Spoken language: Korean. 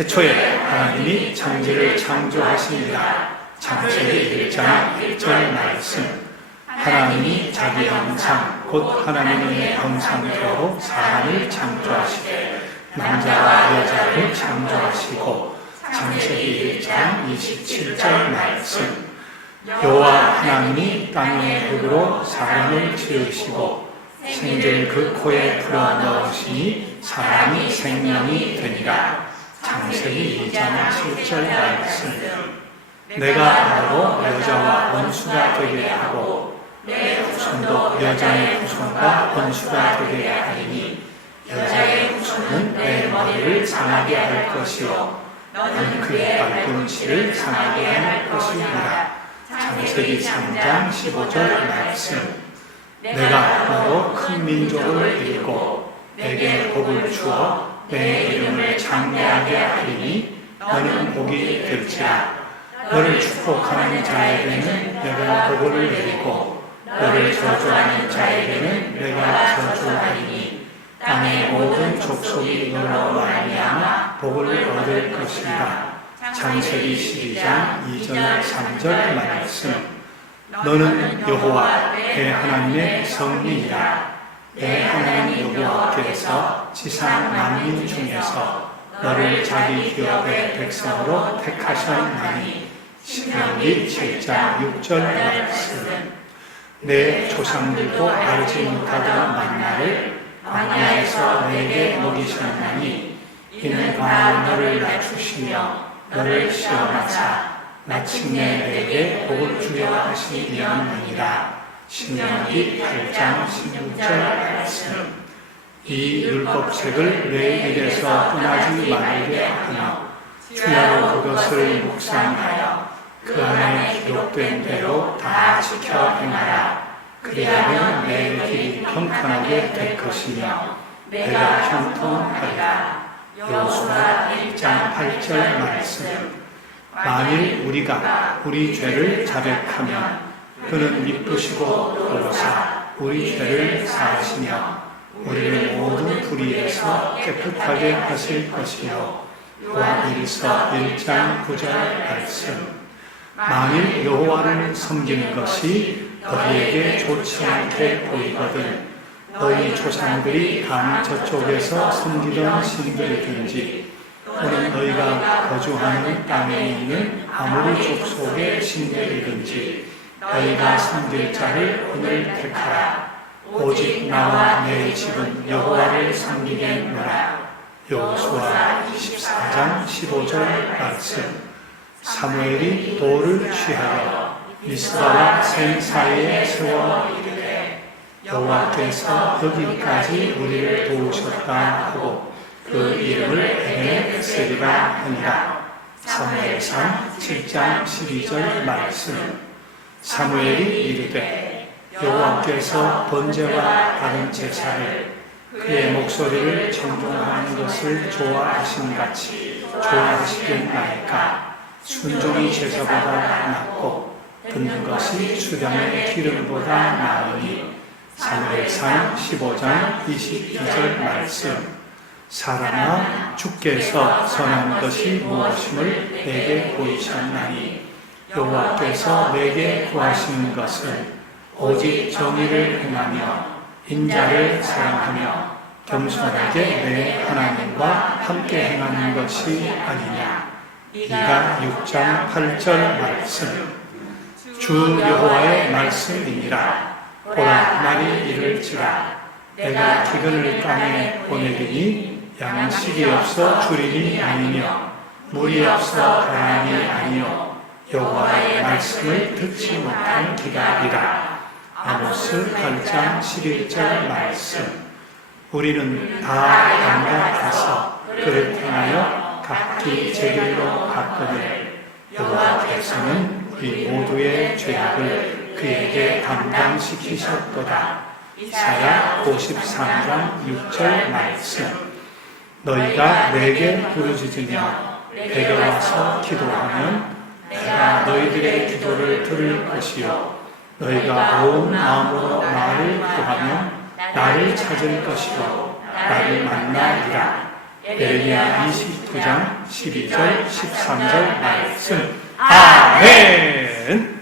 태초에 하나님이 천지를 창조하십니다. 창세기 1장 1절 말씀. 하나님이 자기 형상 곧 하나님의 형상대로 사람을 창조하시되 남자와 여자를 창조하시고 창세기 1장 27절 말씀. 여호와 하나님이 땅의 흙으로 사람을 지으시고 생전 그 코에 불어 넣으시니 사람이 생명이 되니라 창세기 2장 7절 말씀 내가 너로 여자와 원수가 되게 하고 내 후손도 여자의 후손과 원수가 되게 하리니 여자의 후손은 내 머리를 상하게 할 것이요. 너는 그의 발꿈치를 상하게 할 것이니라. 창세기 3장 15절 말씀. 내가 너로 큰 민족을 이루고 내게 복을 주어 내 이름을 장대하게 하리니 너는 복이 될지라. 너를 축복하는 자에게는 내가 복을 내리고 너를 저주하는 자에게는 내가 저주하리니 땅의 모든 족속이 너로 말미암아 복을 얻을 것이다. 창세기 12장 2절 3절 말씀. 너는 여호와 내 하나님의 성민이라. 내 하나님 여호와 께서 지상 만민 중에서 너를 자기 기업의 백성으로 택하셨나니 신명기 7장 6절 말씀. 내 조상들도 알지 못하던 만나를 광야에서 내게 먹이셨나니 이는 다 너를 낮추시며 너를 시험하사 마침내 내게 복을 주려 하시려니라. 신명기 8장 16절 말씀 이 율법책을 내 입에서 떠나지 말게 하며 주야로 그것을 묵상하여 그 안에 기록된 대로 다 지켜 행하라. 그리하면 내 길이 평탄하게 될 것이며 내가 형통하리라. 여호수아 1장 8절 말씀. 만일 우리가 우리 죄를 자백하면 그는 미쁘시고 의로사 우리 죄를 사하시며 우리를 모든 불의에서 깨끗하게 하실 것이요 요한일서 1장 9절 말씀. 만일 여호와를 섬기는 것이 너희에게 좋지 않게 보이거든 너희 조상들이 강 저쪽에서 섬기던 신들이든지 또는 너희가 거주하는 땅에 있는 아무리 족속의 신들이든지 너희가 섬길 자를 오늘 택하라 오직 나와 내 집은 여호와를 섬기겠노라. 여호수아 24장 15절 말씀. 사무엘이 돌을 취하여 미스바와 생 사이에 세워 이르되 여호와께서 여기까지 우리를 도우셨다 하고 그 이름을 에베세리라 하니라 사무엘상 7장 12절 말씀. 사무엘이 이르되 여호와께서 번제와 다른 제사를 그의 목소리를 청종하는 것을 좋아하신 같이 좋아하시겠나이까. 순종이 제사보다 낫고 듣는 것이 수량의 기름보다 나으니. 사무엘상 15장 22절 말씀. 사람아 주께서 선한 것이 무엇임을 내게 보이셨나니? 여호와께서 내게 구하시는 것은 오직 정의를 행하며 인자를 사랑하며 겸손하게 내 하나님과 함께 행하는 것이 아니냐. 이가 6장 8절 말씀. 주 여호와의 말씀이니라. 보라 날이 이를지라. 내가 기근을 땅에 보내리니 양식이 없어 주림이 아니며 물이 없어 다양이 아니요. 여호와의 말씀을 듣지 못한 기다리라 아모스 8장 11절 말씀? 우리는 다 양가 가서 그를 행하여 각기 제길로 갔거늘. 여호와께서는 우리 모두의 죄악을 그에게 담당시키셨도다. 이사야 53장 6절 말씀. 너희가 내게 부르짖으며 내게 와서 기도하면 내가 너희들의 기도를 들을 것이요 너희가 온 마음으로 나를 구하면 나를 찾을 것이요 나를 만나리라. 에레미야 29장 12절 13절 말씀. 아멘